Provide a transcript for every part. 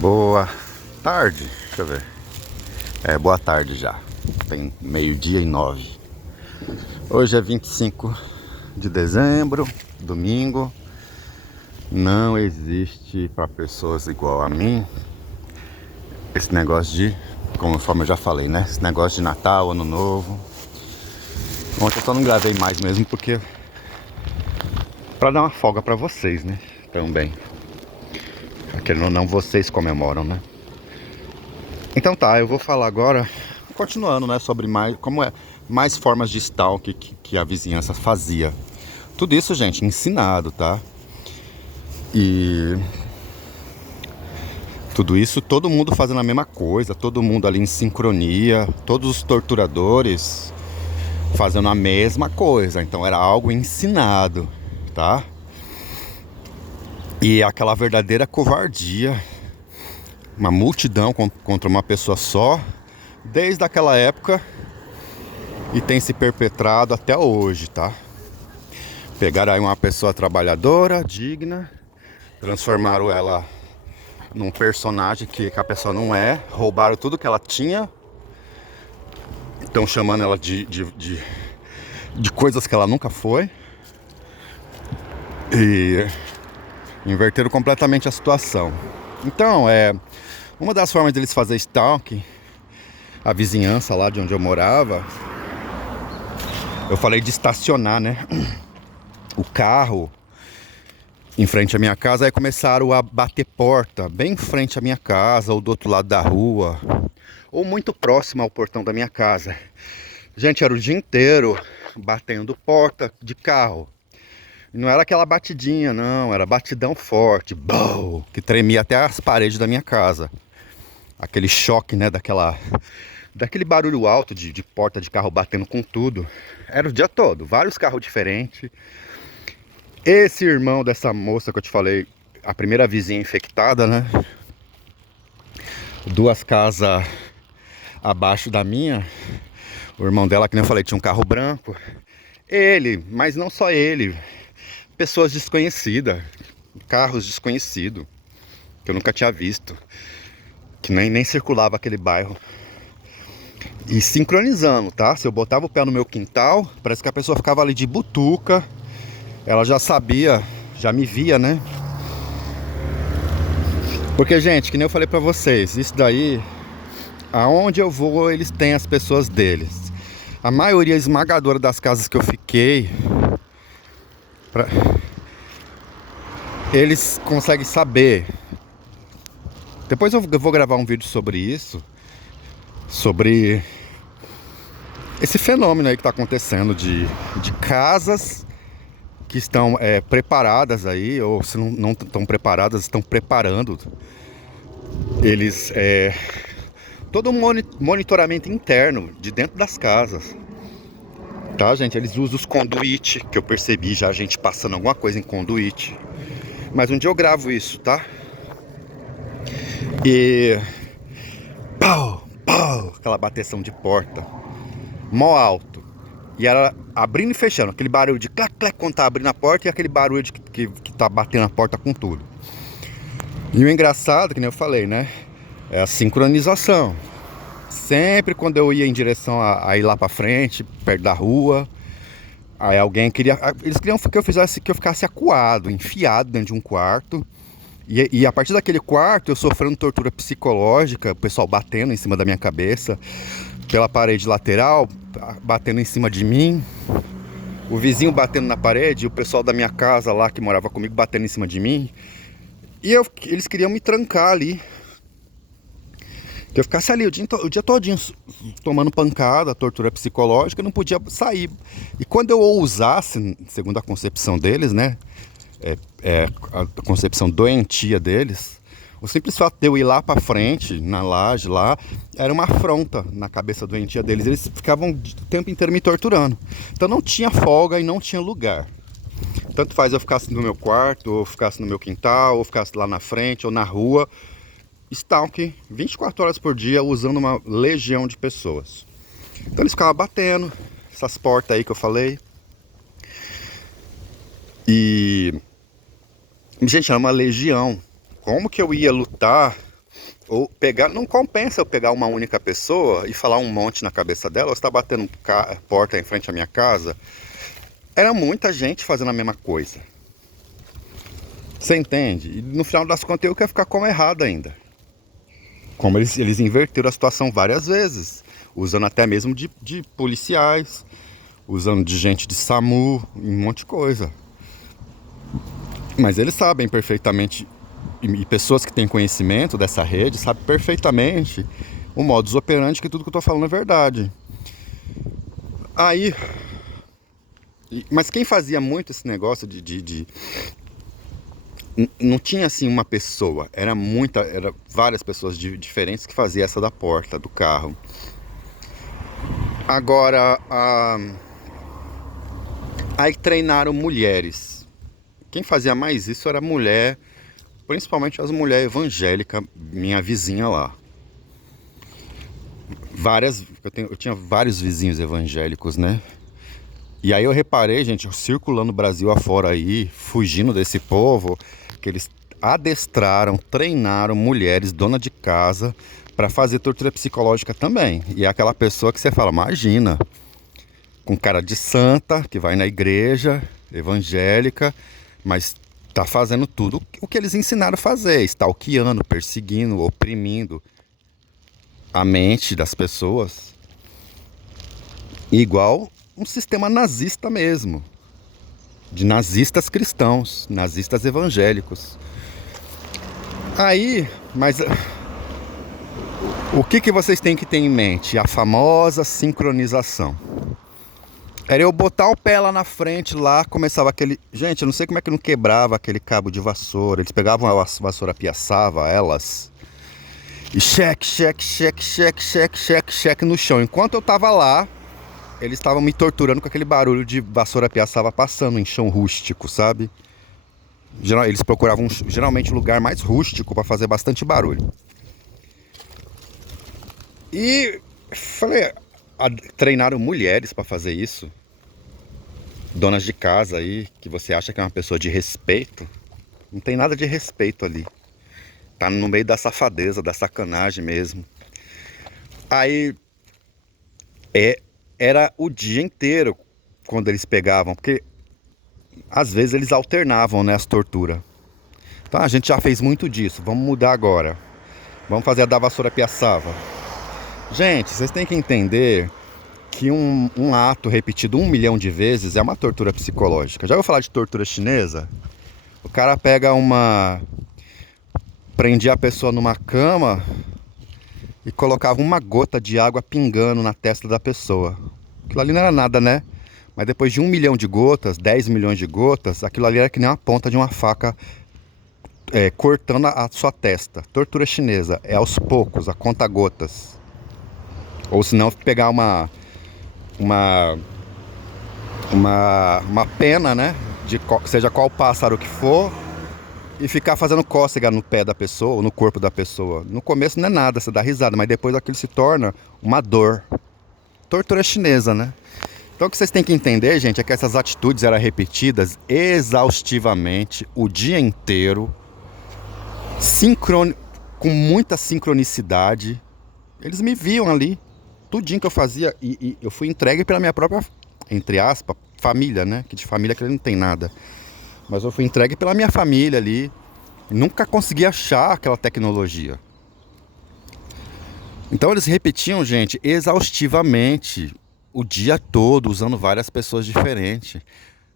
Boa tarde, deixa eu ver. Boa tarde já. Tem 12h09. Hoje é 25 de dezembro, domingo. Não existe para pessoas igual a mim esse negócio de, conforme eu já falei, né? Esse negócio de Natal, Ano Novo. Ontem eu só não gravei mais mesmo porque para dar uma folga para vocês, né? Também. Querendo ou não, vocês comemoram, né? Então tá, eu vou falar agora, continuando, né, sobre mais formas de stalk que a vizinhança fazia. Tudo isso, gente, ensinado, tá? E tudo isso, todo mundo fazendo a mesma coisa, todo mundo ali em sincronia, todos os torturadores fazendo a mesma coisa. Então era algo ensinado, tá? E aquela verdadeira covardia, uma multidão contra uma pessoa só, desde aquela época, e tem se perpetrado até hoje, tá? Pegaram aí uma pessoa trabalhadora, digna, transformaram ela num personagem que a pessoa não é, roubaram tudo que ela tinha, estão chamando ela de coisas que ela nunca foi, e inverteram completamente a situação. Então, uma das formas deles fazer stalking, a vizinhança lá de onde eu morava, eu falei de estacionar, né, o carro em frente à minha casa. Aí começaram a bater porta bem em frente à minha casa, ou do outro lado da rua, ou muito próximo ao portão da minha casa. Gente, era o dia inteiro batendo porta de carro. E não era aquela batidinha, não, era batidão forte, bow, que tremia até as paredes da minha casa. Aquele choque, né, daquele barulho alto de porta de carro batendo com tudo. Era o dia todo, vários carros diferentes. Esse irmão dessa moça que eu te falei, a primeira vizinha infectada, né? 2 casas abaixo da minha, o irmão dela, que nem eu falei, tinha um carro branco. Ele, mas não só ele, pessoas desconhecidas, carros desconhecidos, que eu nunca tinha visto, que nem circulava aquele bairro. E sincronizando, tá? Se eu botava o pé no meu quintal, parece que a pessoa ficava ali de butuca. Ela já sabia, já me via, né? Porque, gente, que nem eu falei pra vocês, isso daí, aonde eu vou, eles têm as pessoas deles. A maioria esmagadora das casas que eu fiquei, pra... eles conseguem saber. Depois eu vou gravar um vídeo sobre isso, sobre esse fenômeno aí que tá acontecendo de casas que estão preparadas aí, ou se não estão preparadas, estão preparando. Eles, todo um monitoramento interno de dentro das casas, tá, gente? Eles usam os conduíte, que eu percebi já a gente passando alguma coisa em conduíte. Mas um dia eu gravo isso, tá? E pau, pau, aquela bateção de porta mó alto. E ela abrindo e fechando, aquele barulho de clac, clac quando tá abrindo a porta, e aquele barulho de que tá batendo a porta com tudo. E o engraçado, que nem eu falei, né, é a sincronização. Sempre quando eu ia em direção a ir lá pra frente, perto da rua, aí alguém queria... Eles queriam que eu ficasse acuado, enfiado dentro de um quarto. E a partir daquele quarto, eu sofrendo tortura psicológica, o pessoal batendo em cima da minha cabeça, pela parede lateral, batendo em cima de mim, o vizinho batendo na parede, e o pessoal da minha casa lá que morava comigo batendo em cima de mim. E eles queriam me trancar ali, que eu ficasse ali o dia todinho tomando pancada, tortura psicológica, eu não podia sair. E quando eu ousasse, segundo a concepção deles, né, a concepção doentia deles, o simples fato de eu ir lá pra frente, na laje lá, era uma afronta na cabeça doentia deles. Eles ficavam o tempo inteiro me torturando. Então não tinha folga e não tinha lugar. Tanto faz eu ficasse no meu quarto, ou ficasse no meu quintal, ou ficasse lá na frente, ou na rua. Stalk 24 horas por dia, usando uma legião de pessoas. Então eles ficavam batendo essas portas aí que eu falei. E... gente, era uma legião. Como que eu ia lutar Ou pegar, não compensa eu pegar uma única pessoa e falar um monte na cabeça dela. Você está batendo porta em frente à minha casa. Era muita gente fazendo a mesma coisa. Você entende? E no final das contas eu quero ficar como errado ainda. Como eles inverteram a situação várias vezes. Usando até mesmo de policiais. Usando de gente de SAMU. Um monte de coisa. Mas eles sabem perfeitamente. E pessoas que têm conhecimento dessa rede sabem perfeitamente o modus operandi, que tudo que eu tô falando é verdade. Aí... Mas quem fazia muito esse negócio não tinha assim uma pessoa, era várias pessoas diferentes que faziam essa da porta do carro. Agora, aí treinaram mulheres. Quem fazia mais isso era mulher, principalmente as mulheres evangélicas, minha vizinha lá. Eu tinha vários vizinhos evangélicos, né? E aí eu reparei, gente, circulando o Brasil afora aí, fugindo desse povo, que eles adestraram, treinaram mulheres, dona de casa, para fazer tortura psicológica também. E é aquela pessoa que você fala, imagina, com cara de santa, que vai na igreja evangélica, mas tá fazendo tudo o que eles ensinaram a fazer, stalkeando, perseguindo, oprimindo a mente das pessoas. Igual um sistema nazista mesmo, de nazistas cristãos, nazistas evangélicos. Aí, mas o que vocês têm que ter em mente? A famosa sincronização. Era eu botar o pé lá na frente, lá começava aquele... Gente, eu não sei como é que não quebrava aquele cabo de vassoura. Eles pegavam a vassoura, piaçava elas e cheque, cheque, cheque, cheque, cheque, cheque, cheque no chão. Enquanto eu tava lá, eles estavam me torturando com aquele barulho de vassoura piaçava passando em chão rústico, sabe? Eles procuravam geralmente um lugar mais rústico para fazer bastante barulho. E falei, treinaram mulheres para fazer isso. Donas de casa aí, que você acha que é uma pessoa de respeito. Não tem nada de respeito ali. Tá no meio da safadeza, da sacanagem mesmo. Aí era o dia inteiro quando eles pegavam, porque às vezes eles alternavam, né, as torturas. Então a gente já fez muito disso, vamos mudar agora. Vamos fazer a da vassoura piaçava. Gente, vocês têm que entender que um ato repetido 1 milhão de vezes é uma tortura psicológica. Já ouviu falar de tortura chinesa? O cara prendia a pessoa numa cama e colocava uma gota de água pingando na testa da pessoa. Aquilo ali não era nada, né? Mas depois de 1 milhão de gotas, 10 milhões de gotas, aquilo ali era que nem uma ponta de uma faca cortando a sua testa. Tortura chinesa é aos poucos, a conta gotas. Ou se não, pegar uma pena, né? Seja qual pássaro que for, e ficar fazendo cócega no pé da pessoa, ou no corpo da pessoa. No começo não é nada, você dá risada, mas depois aquilo se torna uma dor. Tortura chinesa, né? Então o que vocês têm que entender, gente, é que essas atitudes eram repetidas exaustivamente o dia inteiro, com muita sincronicidade. Eles me viam ali, tudinho que eu fazia, e eu fui entregue pela minha própria, entre aspas, família, né? Que de família que ele não tem nada. Mas eu fui entregue pela minha família ali. Nunca consegui achar aquela tecnologia. Então eles repetiam, gente, exaustivamente o dia todo, usando várias pessoas diferentes.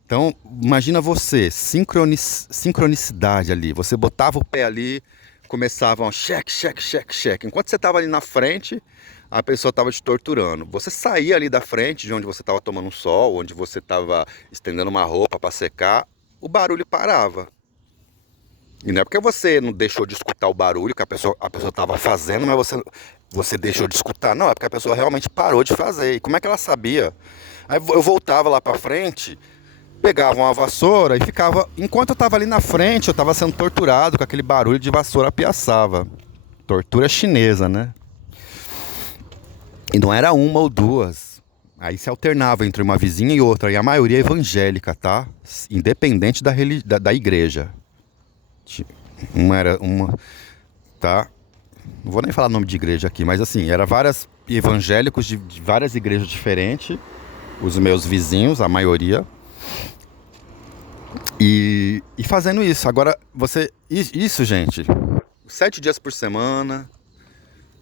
Então, imagina você, sincronicidade ali. Você botava o pé ali, começavam cheque, cheque, cheque, cheque. Enquanto você estava ali na frente, a pessoa estava te torturando. Você saía ali da frente, de onde você estava tomando um sol, onde você estava estendendo uma roupa para secar, o barulho parava. E não é porque você não deixou de escutar o barulho que a pessoa estava fazendo, mas você deixou de escutar. Não, é porque a pessoa realmente parou de fazer. E como é que ela sabia? Aí eu voltava lá para frente, pegava uma vassoura e ficava... Enquanto eu estava ali na frente, eu estava sendo torturado com aquele barulho de vassoura piaçava. Tortura chinesa, né? E não era uma ou duas. Aí se alternava entre uma vizinha e outra. E a maioria evangélica, tá? Independente da igreja. Uma, tá? Não vou nem falar nome de igreja aqui, mas assim, era vários evangélicos de várias igrejas diferentes. Os meus vizinhos, a maioria. E fazendo isso. Agora, isso, gente, 7 dias por semana,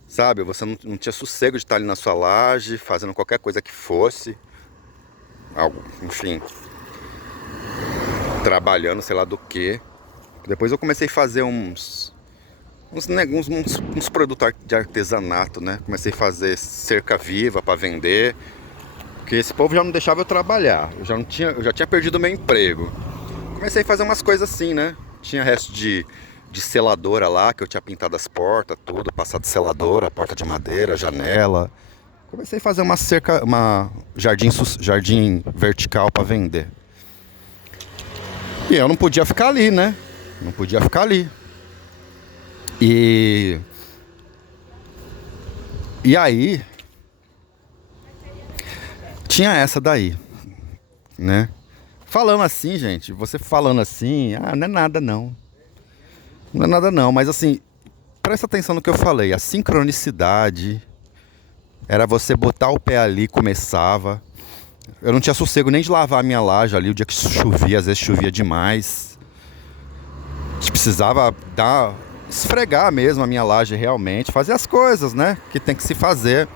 sabe? Você não tinha sossego de estar ali na sua laje, fazendo qualquer coisa que fosse. Algo, enfim. Trabalhando, sei lá do que. Depois eu comecei a fazer uns produtos de artesanato, né? Comecei a fazer cerca viva para vender. Porque esse povo já não deixava eu trabalhar. Eu já tinha perdido o meu emprego. Comecei a fazer umas coisas assim, né? Tinha resto de seladora lá, que eu tinha pintado as portas, tudo, passado seladora, porta de madeira, janela. Comecei a fazer uma jardim vertical para vender. E eu não podia ficar ali, né? Não podia ficar ali. E aí tinha essa daí, né? Falando assim, gente, você falando assim, não é nada não. Não é nada não, mas assim, presta atenção no que eu falei. A sincronicidade era você botar o pé ali, começava. Eu não tinha sossego nem de lavar a minha laje ali, o dia que chovia, às vezes chovia demais. A gente precisava esfregar mesmo a minha laje realmente, fazer as coisas, né, que tem que se fazer.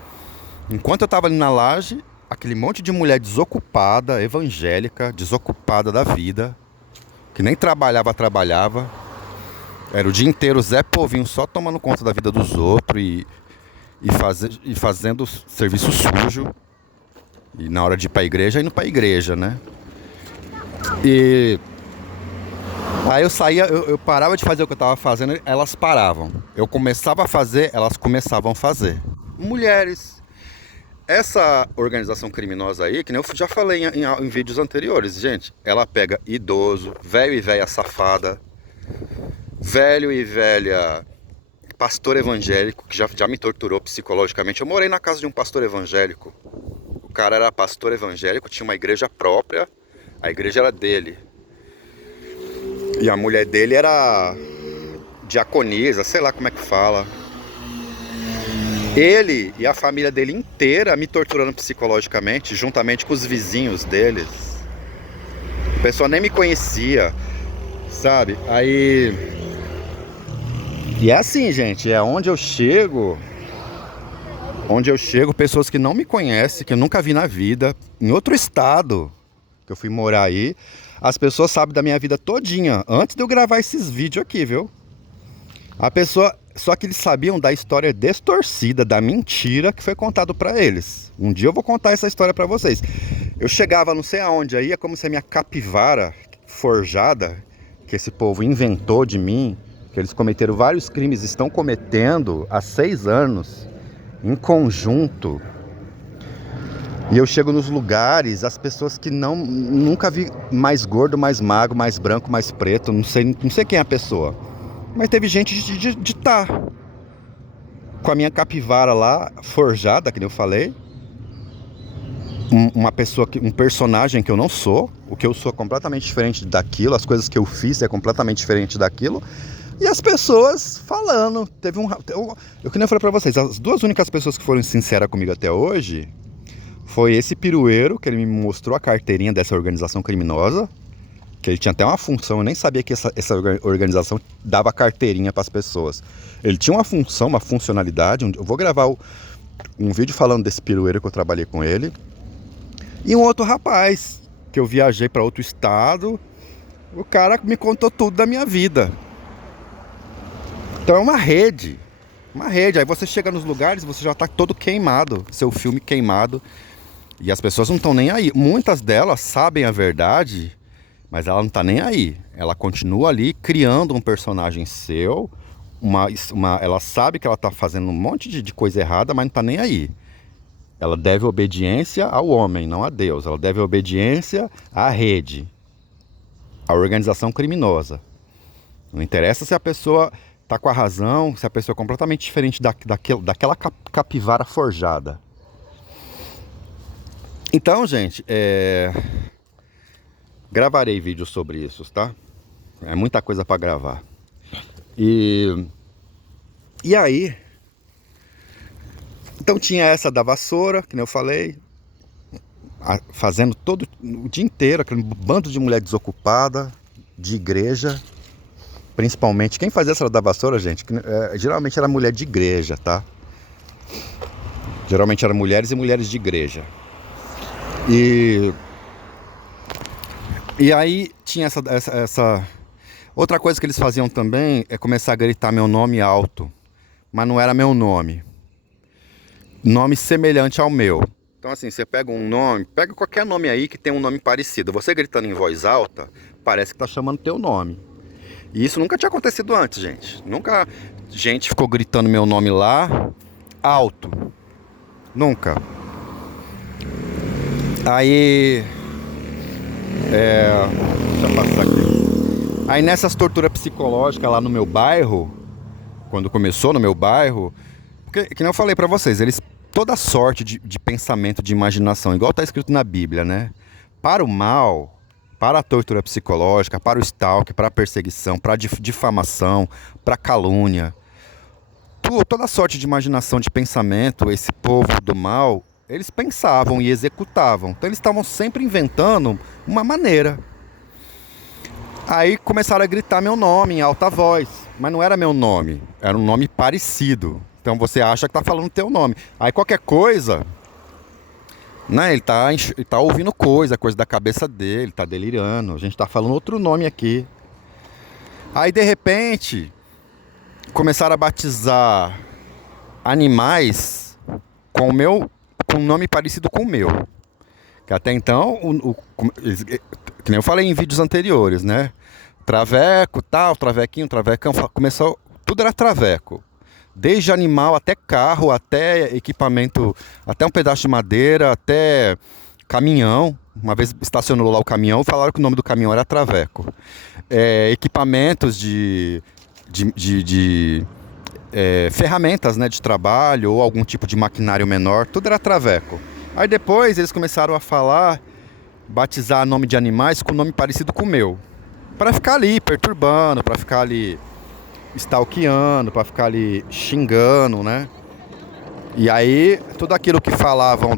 Enquanto eu tava ali na laje, aquele monte de mulher desocupada, evangélica, desocupada da vida, que nem trabalhava. Era o dia inteiro Zé Povinho só tomando conta da vida dos outros e fazendo serviço sujo. E na hora de ir pra igreja, indo pra igreja, né? E aí eu saía, eu parava de fazer o que eu tava fazendo, elas paravam. Eu começava a fazer, elas começavam a fazer. Mulheres. Essa organização criminosa aí, que nem eu já falei em vídeos anteriores, gente, ela pega idoso, velho e velha safada, velho e velha pastor evangélico, que já me torturou psicologicamente. Eu morei na casa de um pastor evangélico. O cara era pastor evangélico, tinha uma igreja própria, a igreja era dele. E a mulher dele era diaconisa, sei lá como é que fala. Ele e a família dele inteira me torturando psicologicamente, juntamente com os vizinhos deles. A pessoa nem me conhecia, sabe? Aí... E é assim, gente, é onde eu chego, pessoas que não me conhecem, que eu nunca vi na vida, em outro estado, que eu fui morar aí, as pessoas sabem da minha vida todinha, antes de eu gravar esses vídeos aqui, viu? Só que eles sabiam da história distorcida, da mentira que foi contado pra eles. Um dia eu vou contar essa história pra vocês. Eu chegava não sei aonde aí, é como se a minha capivara forjada, que esse povo inventou de mim, que eles cometeram vários crimes, estão cometendo há 6 anos, em conjunto. E eu chego nos lugares, as pessoas que nunca vi mais gordo, mais magro, mais branco, mais preto, não sei quem é a pessoa. Mas teve gente de tá com a minha capivara lá, forjada, que nem eu falei. Uma pessoa, um personagem que eu não sou. O que eu sou é completamente diferente daquilo. As coisas que eu fiz é completamente diferente daquilo. E as pessoas falando. Eu que nem eu falei pra vocês, as duas únicas pessoas que foram sinceras comigo até hoje foi esse pirueiro, que ele me mostrou a carteirinha dessa organização criminosa. Que ele tinha até uma função, eu nem sabia que essa organização dava carteirinha para as pessoas. Ele tinha uma função, uma funcionalidade. Eu vou gravar um vídeo falando desse pirueiro que eu trabalhei com ele. E um outro rapaz, que eu viajei para outro estado. O cara me contou tudo da minha vida. Então é uma rede. Uma rede. Aí você chega nos lugares, você já está todo queimado. Seu filme queimado. E as pessoas não estão nem aí. Muitas delas sabem a verdade, mas ela não tá nem aí. Ela continua ali criando um personagem seu. Ela sabe que ela tá fazendo um monte de coisa errada, mas não tá nem aí. Ela deve obediência ao homem, não a Deus. Ela deve obediência à rede, à organização criminosa. Não interessa se a pessoa tá com a razão, se a pessoa é completamente diferente daquela capivara forjada. Então, gente, gravarei vídeos sobre isso, tá? É muita coisa para gravar. E aí, Então tinha essa da vassoura, que nem eu falei, fazendo todo o dia inteiro, aquele bando de mulher desocupada, de igreja, principalmente. Quem fazia essa da vassoura, gente, geralmente era mulher de igreja, tá? Geralmente eram mulheres e mulheres de igreja. E aí tinha essa... Outra coisa que eles faziam também é começar a gritar meu nome alto. Mas não era meu nome. Nome semelhante ao meu. Então assim, você pega um nome, pega qualquer nome aí que tem um nome parecido. Você gritando em voz alta, parece que tá chamando teu nome. E isso nunca tinha acontecido antes, gente. Nunca gente ficou gritando meu nome lá alto. Nunca. Aí... deixa eu passar aqui. Aí nessas torturas psicológicas lá no meu bairro, quando começou no meu bairro, porque, que nem eu falei pra vocês, eles toda sorte de pensamento, de imaginação, igual tá escrito na Bíblia, né? Para o mal, para a tortura psicológica, para o stalk, para a perseguição, para a difamação, para a calúnia, toda sorte de imaginação, de pensamento, esse povo do mal, eles pensavam e executavam. Então eles estavam sempre inventando uma maneira. Aí começaram a gritar meu nome em alta voz, mas não era meu nome, era um nome parecido. Então você acha que tá falando teu nome. Aí qualquer coisa, né, ele tá ouvindo coisa da cabeça dele, tá delirando. A gente tá falando outro nome aqui. Aí de repente começaram a batizar animais com um nome parecido com o meu. Que até então, que nem eu falei em vídeos anteriores, né? Traveco, tal, travequinho, travecão, começou, tudo era traveco. Desde animal até carro, até equipamento, até um pedaço de madeira, até caminhão. Uma vez estacionou lá o caminhão, falaram que o nome do caminhão era traveco. Equipamentos de ferramentas, né, de trabalho ou algum tipo de maquinário menor, tudo era traveco. Aí depois eles começaram a batizar nome de animais com nome parecido com o meu. Pra ficar ali perturbando, pra ficar ali stalkeando, pra ficar ali xingando, né? E aí, tudo aquilo que falavam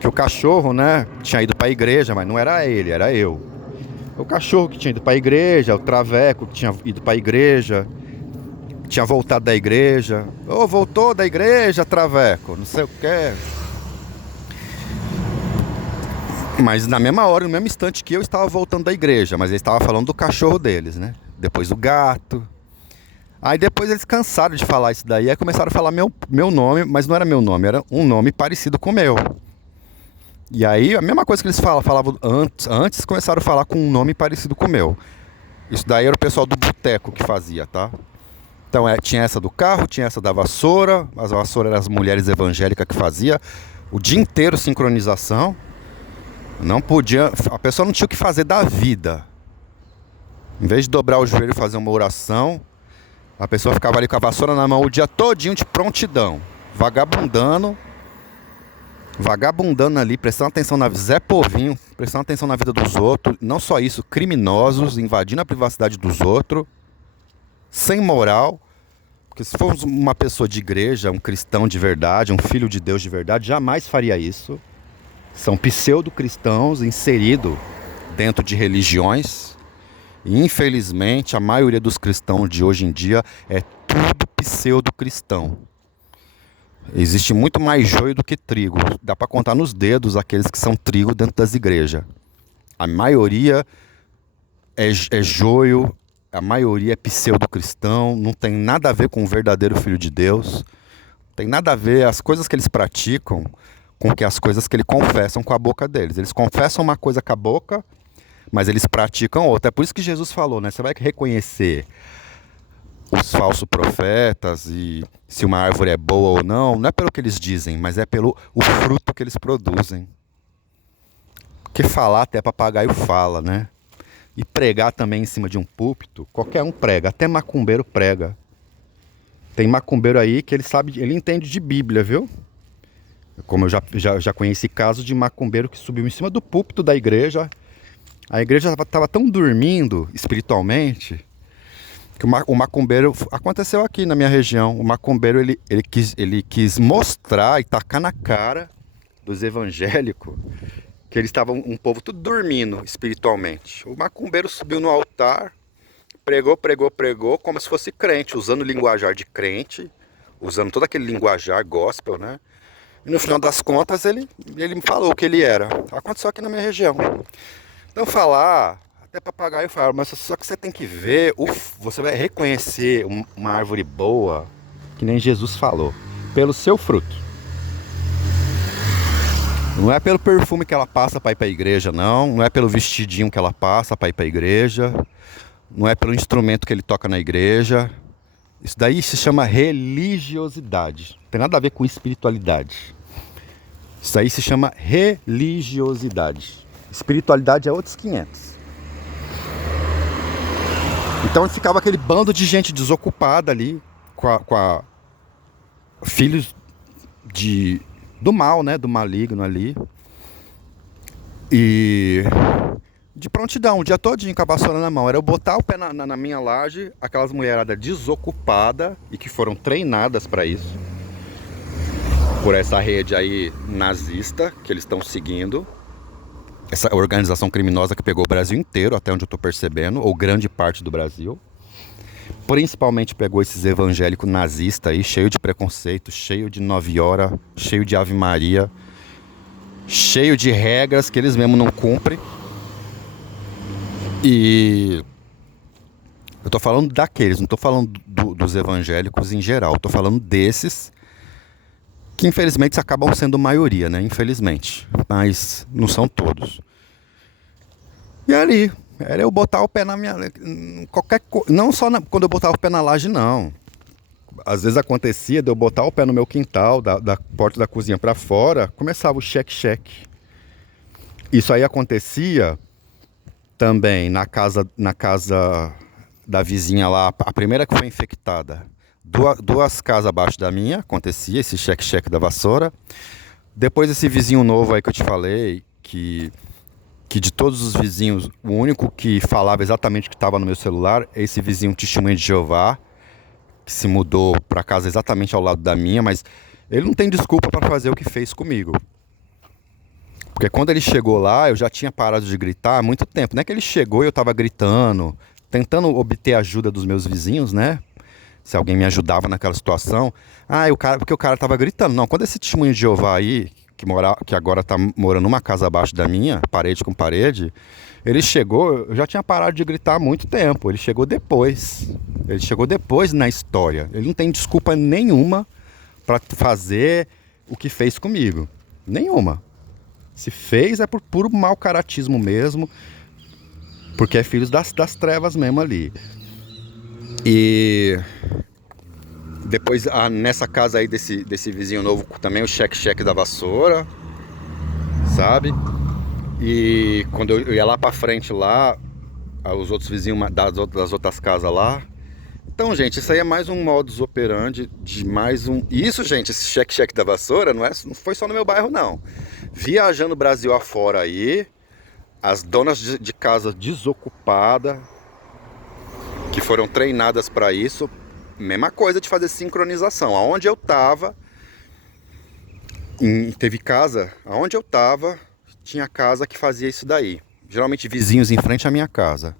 que o cachorro, né, tinha ido pra igreja, mas não era ele, era eu. O cachorro que tinha ido pra igreja, o traveco que tinha ido pra igreja, tinha voltado da igreja. Voltou da igreja, traveco, não sei o que. Mas na mesma hora, no mesmo instante que eu estava voltando da igreja, mas eles estavam falando do cachorro deles, né? Depois do gato. Aí depois eles cansaram de falar isso daí, aí começaram a falar meu nome, mas não era meu nome, era um nome parecido com o meu. E aí a mesma coisa que eles falavam antes começaram a falar com um nome parecido com o meu. Isso daí era o pessoal do boteco que fazia, tá? Então tinha essa do carro, tinha essa da vassoura. As vassouras eram as mulheres evangélicas que fazia o dia inteiro sincronização. Não podia, a pessoa não tinha o que fazer da vida. Em vez de dobrar o joelho e fazer uma oração, a pessoa ficava ali com a vassoura na mão o dia todinho de prontidão, vagabundando ali, prestando atenção Zé Povinho, prestando atenção na vida dos outros. Não só isso, criminosos, invadindo a privacidade dos outros, sem moral. Porque se for uma pessoa de igreja, um cristão de verdade, um filho de Deus de verdade, jamais faria isso. São pseudo-cristãos inseridos dentro de religiões. E infelizmente a maioria dos cristãos de hoje em dia é tudo pseudo-cristão. Existe muito mais joio do que trigo. Dá para contar nos dedos aqueles que são trigo dentro das igrejas. A maioria é joio, a maioria é pseudo-cristão, não tem nada a ver com o verdadeiro filho de Deus. Tem nada a ver as coisas que eles praticam com as coisas que eles confessam com a boca deles. Eles confessam uma coisa com a boca, mas eles praticam outra. É por isso que Jesus falou, né? Você vai reconhecer os falsos profetas e se uma árvore é boa ou não, não é pelo que eles dizem, mas é pelo o fruto que eles produzem. Porque falar até papagaio fala, né? E pregar também em cima de um púlpito, qualquer um prega, até macumbeiro prega. Tem macumbeiro aí que ele entende de Bíblia, viu? Como eu já conheci casos de macumbeiro que subiu em cima do púlpito da igreja. A igreja estava tão dormindo espiritualmente Que o macumbeiro aconteceu aqui na minha região. O macumbeiro ele quis mostrar e tacar na cara dos evangélicos que eles estavam um povo tudo dormindo espiritualmente. O macumbeiro subiu no altar, pregou, como se fosse crente, usando o linguajar de crente, usando todo aquele linguajar gospel, né? E no final das contas ele me falou o que ele era. Aconteceu aqui na minha região. Então falar, até papagaio fala, mas só que você tem que ver, você vai reconhecer uma árvore boa, que nem Jesus falou, pelo seu fruto. Não é pelo perfume que ela passa para ir para a igreja, não. Não é pelo vestidinho que ela passa para ir para a igreja. Não é pelo instrumento que ele toca na igreja. Isso daí se chama religiosidade. Não tem nada a ver com espiritualidade. Isso aí se chama religiosidade. Espiritualidade é outros 500. Então ficava aquele bando de gente desocupada ali, com a filhos do mal, né? Do maligno ali. E de prontidão, o dia todinho com a vassoura na mão. Era eu botar o pé na minha laje, aquelas mulheradas desocupadas e que foram treinadas para isso. Por essa rede aí nazista que eles estão seguindo. Essa organização criminosa que pegou o Brasil inteiro, até onde eu estou percebendo, ou grande parte do Brasil. Principalmente pegou esses evangélicos nazistas aí, cheio de preconceito, cheio de 9 horas, cheio de Ave Maria, cheio de regras que eles mesmos não cumprem. E eu tô falando daqueles, não tô falando dos evangélicos em geral, tô falando desses que infelizmente acabam sendo maioria, né? Infelizmente, mas não são todos. E ali, era eu botar o pé na minha... não só quando eu botava o pé na laje, não. Às vezes acontecia de eu botar o pé no meu quintal, da porta da cozinha para fora, começava o cheque-cheque. Isso aí acontecia também na casa da vizinha lá, a primeira que foi infectada. Duas casas abaixo da minha, acontecia esse cheque-cheque da vassoura. Depois esse vizinho novo aí que eu te falei, que de todos os vizinhos, o único que falava exatamente o que estava no meu celular é esse vizinho testemunha de Jeová, que se mudou para casa exatamente ao lado da minha, mas ele não tem desculpa para fazer o que fez comigo. Porque quando ele chegou lá, eu já tinha parado de gritar há muito tempo. Não é que ele chegou e eu estava gritando, tentando obter a ajuda dos meus vizinhos, né? Se alguém me ajudava naquela situação. Porque o cara estava gritando. Não, quando esse testemunho de Jeová aí, que agora está morando numa casa abaixo da minha, parede com parede, ele chegou, eu já tinha parado de gritar há muito tempo. Ele chegou depois. Ele chegou depois na história. Ele não tem desculpa nenhuma para fazer o que fez comigo. Nenhuma. Se fez é por puro mau caratismo mesmo, porque é filhos das trevas mesmo ali. E depois nessa casa aí desse vizinho novo também o cheque-cheque da vassoura, sabe? E quando eu ia lá pra frente lá, os outros vizinhos das outras casas lá. Então, gente, isso aí é mais um modus operandi de mais um... Isso, gente, esse cheque-cheque da vassoura não foi só no meu bairro, não. Viajando o Brasil afora aí, as donas de casa desocupadas, que foram treinadas para isso, mesma coisa de fazer sincronização. Aonde eu tava, teve casa, aonde eu tava, tinha casa que fazia isso daí. Geralmente vizinhos em frente à minha casa.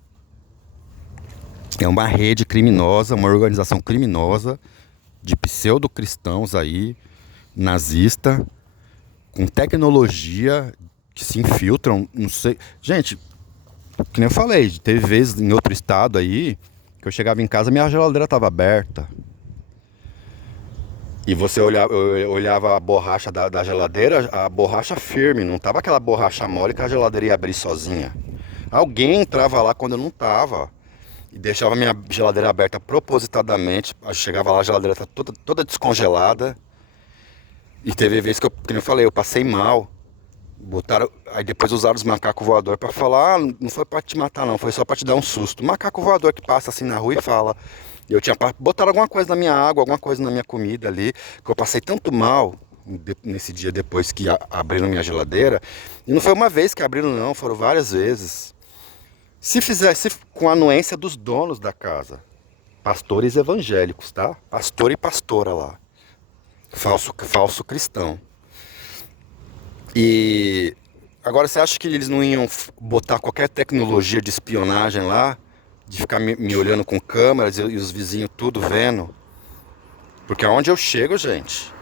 É uma rede criminosa, uma organização criminosa de pseudo-cristãos aí, nazista, com tecnologia que se infiltram, não sei... Gente, que nem eu falei, teve vezes em outro estado aí, que eu chegava em casa, minha geladeira estava aberta. E eu olhava a borracha da geladeira, a borracha firme, não tava aquela borracha mole que a geladeira ia abrir sozinha. Alguém entrava lá quando eu não tava e deixava minha geladeira aberta propositadamente. Eu chegava lá, a geladeira tá toda descongelada. E teve vezes que como eu falei, eu passei mal. Aí depois usaram os macacos voadores pra falar, não foi pra te matar não, foi só pra te dar um susto. Macaco voador que passa assim na rua e fala. Eu tinha botaram alguma coisa na minha água, alguma coisa na minha comida ali, que eu passei tanto mal nesse dia depois que abriram minha geladeira. E não foi uma vez que abriram não, foram várias vezes. Se fizesse com a anuência dos donos da casa. Pastores evangélicos, tá? Pastor e pastora lá. Falso cristão. E agora você acha que eles não iam botar qualquer tecnologia de espionagem lá? De ficar me olhando com câmeras e os vizinhos tudo vendo? Porque aonde eu chego, gente,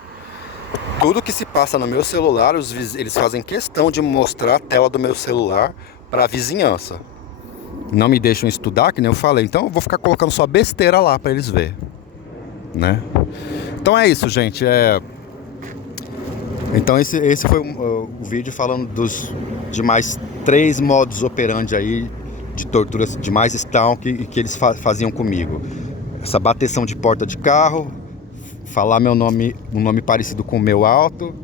tudo que se passa no meu celular, eles fazem questão de mostrar a tela do meu celular para a vizinhança. Não me deixam estudar, que nem eu falei, então eu vou ficar colocando só besteira lá para eles verem, né? Então é isso, gente. Então esse foi o vídeo falando de mais 3 modus operandi aí de tortura, de mais stalk que eles faziam comigo. Essa bateção de porta de carro, falar meu nome, um nome parecido com o meu alto,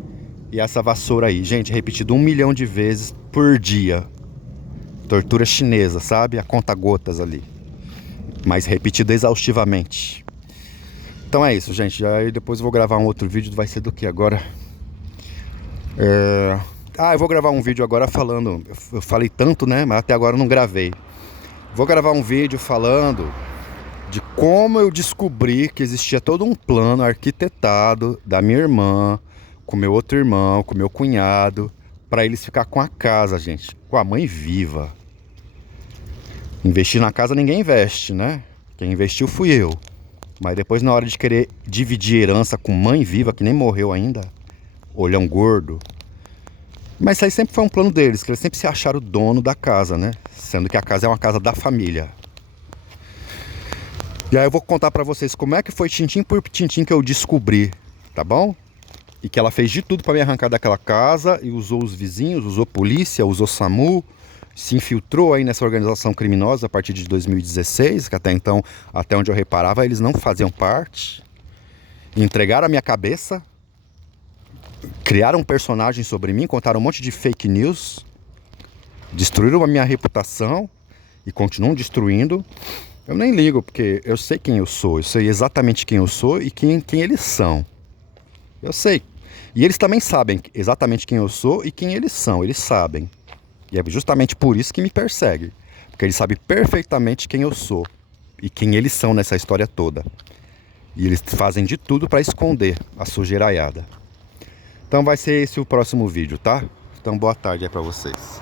e essa vassoura aí, gente, repetido 1 milhão de vezes por dia. Tortura chinesa, sabe? A conta-gotas ali, mas repetido exaustivamente. Então é isso, gente. Aí depois eu vou gravar um outro vídeo. Vai ser do que agora? Eu vou gravar um vídeo agora falando. Eu falei tanto, né? Mas até agora eu não gravei. Vou gravar um vídeo falando de como eu descobri que existia todo um plano arquitetado da minha irmã, com meu outro irmão, com meu cunhado, para eles ficar com a casa, gente, com a mãe viva. Investir na casa ninguém investe, né? Quem investiu fui eu. Mas depois, na hora de querer dividir herança com mãe viva, que nem morreu ainda, olhão gordo. Mas isso aí sempre foi um plano deles, que eles sempre se acharam o dono da casa, né? Sendo que a casa é uma casa da família. E aí eu vou contar pra vocês como é que foi tintim por tintim que eu descobri, tá bom? E que ela fez de tudo pra me arrancar daquela casa e usou os vizinhos, usou polícia, usou SAMU, se infiltrou aí nessa organização criminosa a partir de 2016, que até então, até onde eu reparava, eles não faziam parte. Entregaram a minha cabeça, criaram um personagem sobre mim, contaram um monte de fake news, destruíram a minha reputação e continuam destruindo. Eu nem ligo, porque eu sei quem eu sou exatamente quem eu sou e quem eles são. Eu sei. E eles também sabem exatamente quem eu sou e quem eles são, eles sabem. E é justamente por isso que me persegue. Porque eles sabem perfeitamente quem eu sou e quem eles são nessa história toda. E eles fazem de tudo para esconder a sujeiraiada. Então vai ser esse o próximo vídeo, tá? Então boa tarde aí pra vocês.